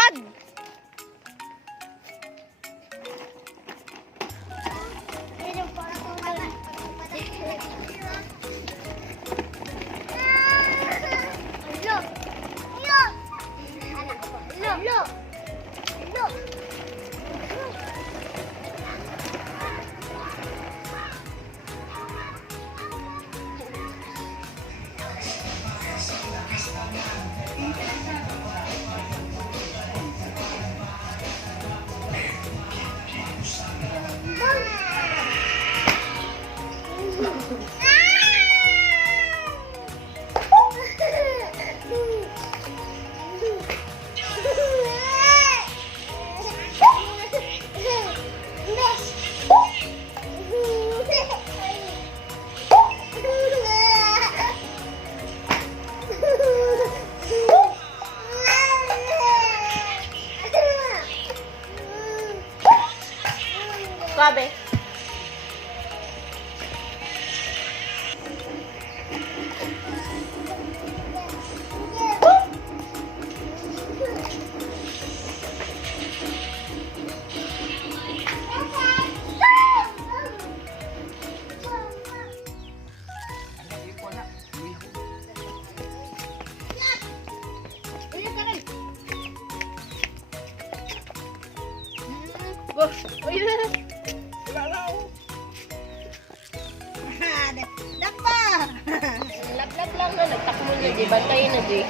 bag. Sabi. Lablab lang na, nagtakmo niya, di bantayin na, di.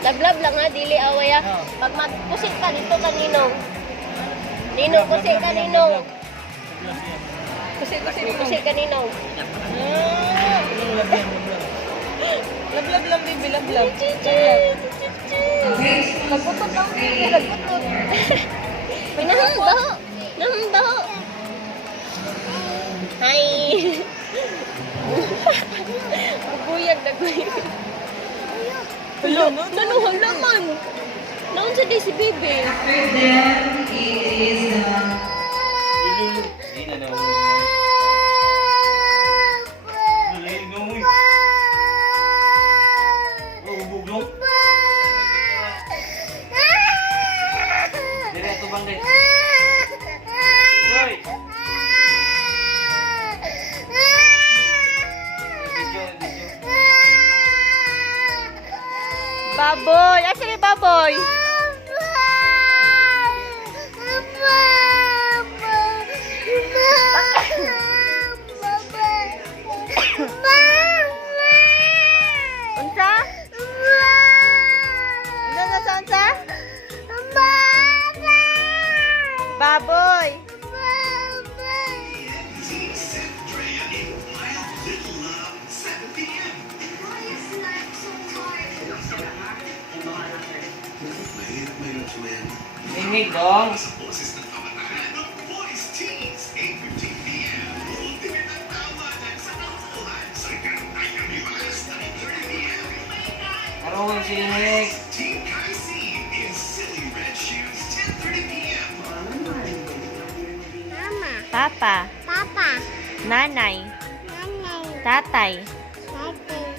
Lablab lang ha, dili awaya. Pag magpusit ka dito kaninong. Ninong, pusit ka ninong. Pusit ka ninong. Lablab lang, baby, lablab. Nagputot lang, baby, nagputot. Nahang baho. Hi. Naguyag. Nanuhal naman. Naon sa di si Bibi. After them, it is Baboy. Asa ni baboy? Unsa? Unsa? Baboy. Hingig dong. Karong si Hingig. Papa. Nanay. Tatay.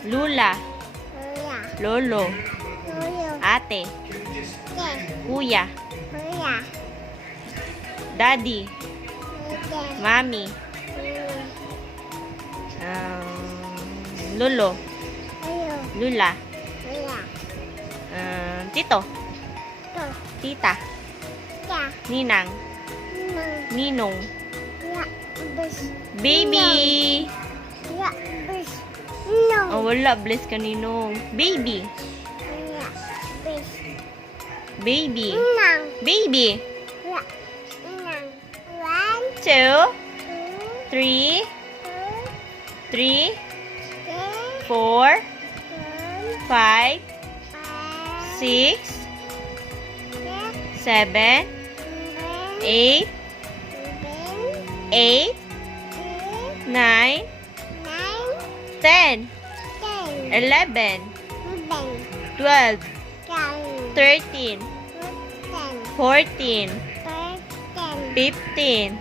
Lula. Lolo. Ate. Kuya. Daddy. Mami. Lolo. Lula. Tito. Tita. Ninang. Ninong. Baby. Oh, wala. Bless ka, Ninong. Baby. Baby. Baby. 1, 2, 3, 4, 5, 6, 7, 8, 9, 10, 11, 12, 13, 14, 15,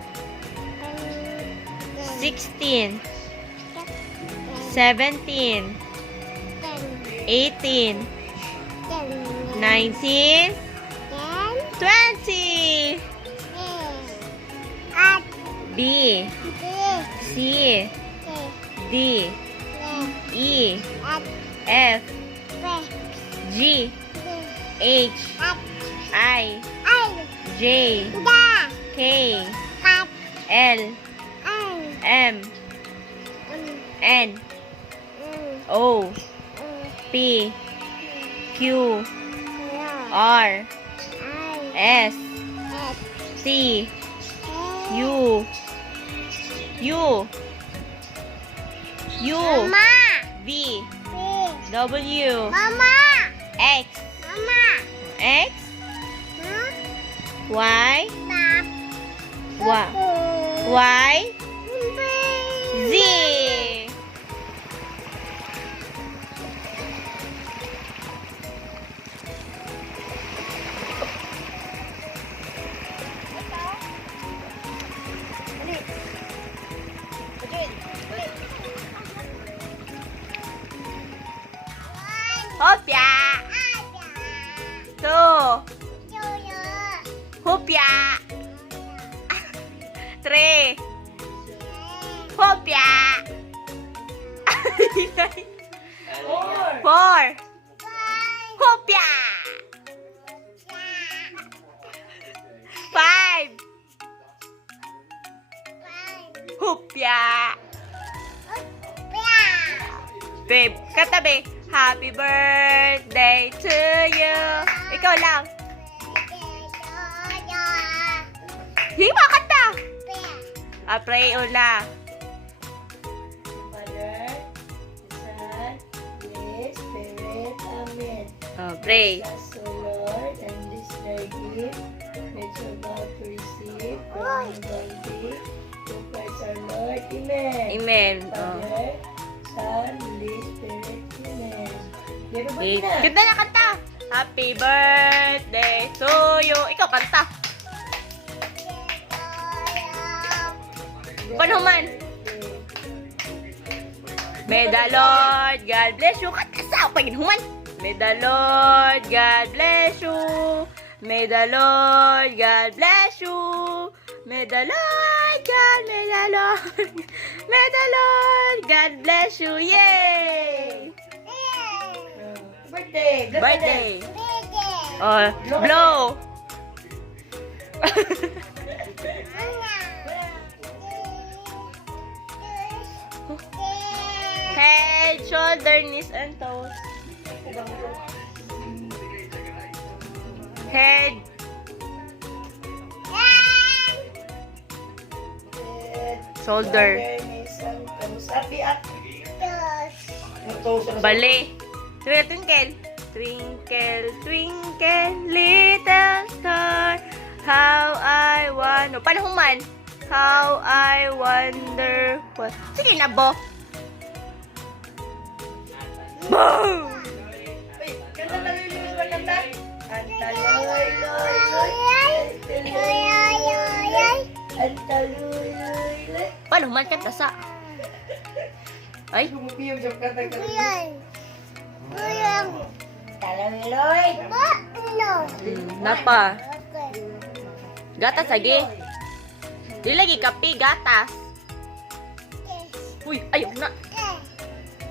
16, 17, 18, 19, B, C, D, E, F, G, H, I, J, K, L, M, N, O, P, Q, R, S, T, U, V, W, X, Y, Z. Hopya. 2. Hopya. 3. Hopya. 4. Hopya. 5. Hopya. Babe, katabi. Happy birthday to you. Ikaw lang. Hima, kanta. Pray una. Father, Son, Holy Spirit, Amen. Pray. Bless, O Lord, and this thy gift, which you about to receive from the thee, through Christ our Lord. Amen. Amen. Father, Son, Holy Spirit, Amen. Everybody na. Ganda na kanta. Happy birthday to you. Ikaw kanta. Panuman. May the Lord God bless you. Kanta sa paghinuman. May the Lord God bless you. May the Lord God bless you. May the Lord God, may the Lord, may the Lord God bless you. Yay! Birthday. Birthday. Blow. Head, shoulder, knees, and toes. Head. Shoulder. Bali. Twinkle, twinkle. Twinkle, twinkle, little star. How I wonder. Paano human? How I wonder what. Sige na, Bo. Boom! Kanta na rin yung kanta. Antaloy, loy, loy. Antaloy, loy, loy. Paano human kanta sa? Ay? Kumupiyong sa kanta. Antaloy, loy. Napa. Gatas lagi. Di lagi kape, gatas. Uy, ayok na.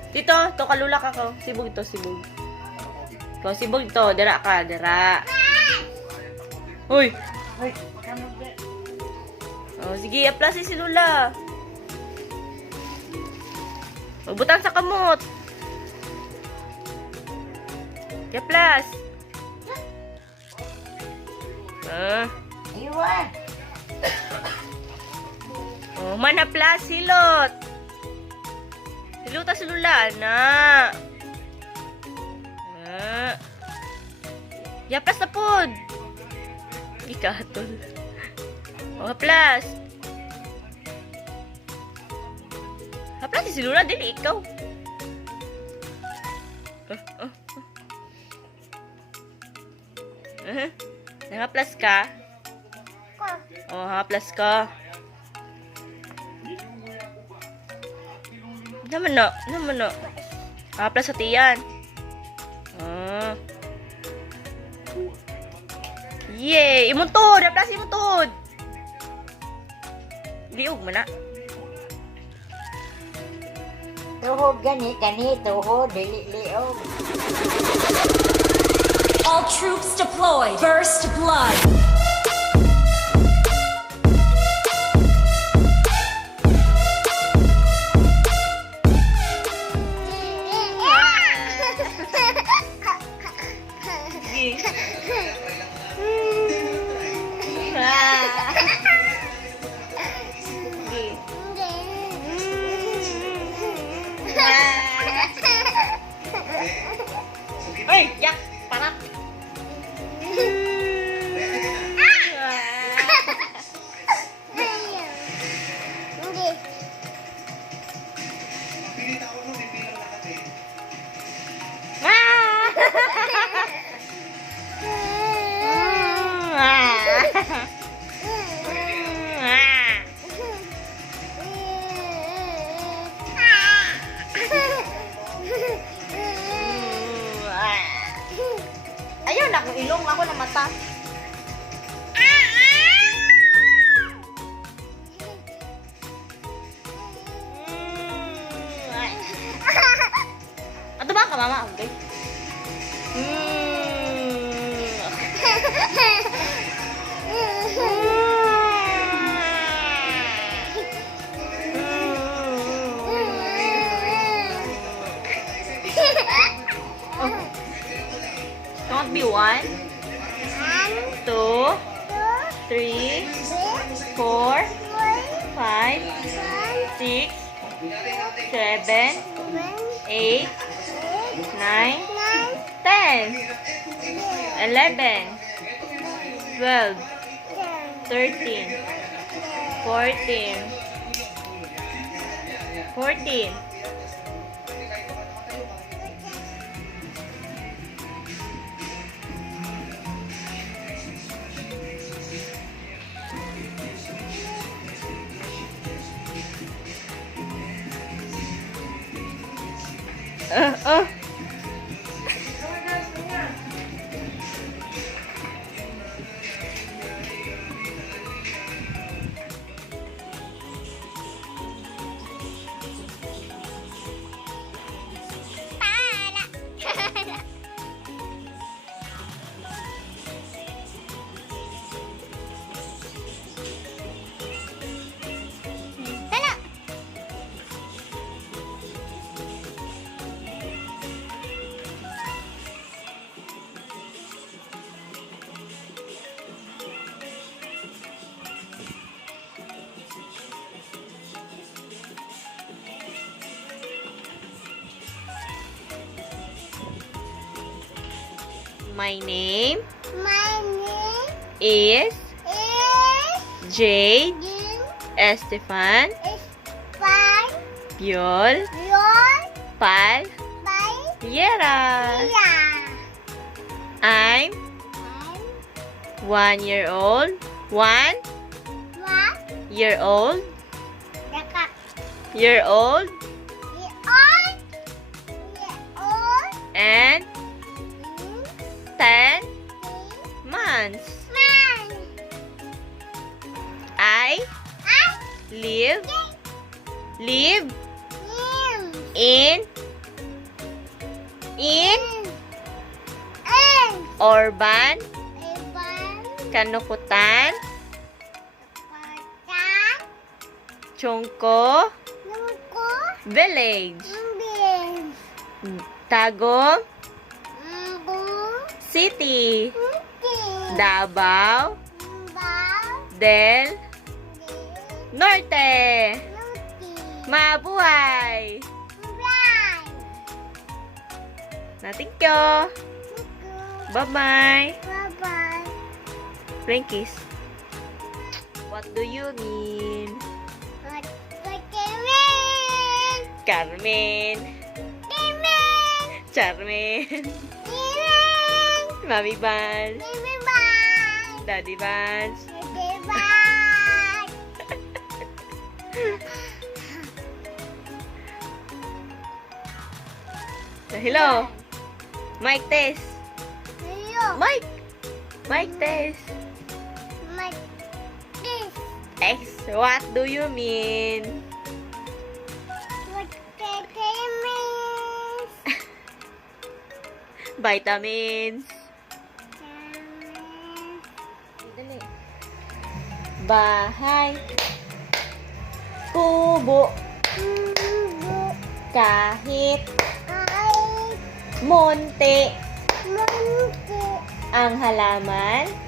Dito, to kalulak ako. Sibog to, sibog. Ikaw, sibog to. Dira ka, dira. Uy. Oh, sige, aplasin si Lula. Magbutang sa kamot. Kaplas. Iwan. Oh, manaplas, hilot. Hiluta si Lula, na. Yaplas na pod. Ikatol. Oh, haplas. Haplas si Lula, dili ikaw. Nangaplas ka? Oh, haplas ka. Naman na. Haplas sa tiyan. Yay! Imuntod! Haplas imuntod! Liog mo na. Tuhod gani, tuhod, dili liog. All troops deployed. First blood. Ay, yak, parat. Ayaw na akong ilong ako ng mata. Ato ba ka mama? Okay. Don't be 1, 2, 3, 4, 5, 6, 7, 8, 9, 10, 11, 12, 13, 14, 14. My name is Jade Steffan Pallera. I'm 1 year old. 1 year old. And 10 months. I live in urban Kanukutan Chongko Village, Tagum City, Davao del Norte. Mabuhay! Thank you. Bye-bye. Frankies. What do you mean? Carmen. Charmen. Mami Bans. Daddy Bans. Hello. Mic test. Mic test. X, what do you mean? Vitamins. Dali. Bahay. Kubo. Kahit. Monte. Ang halaman.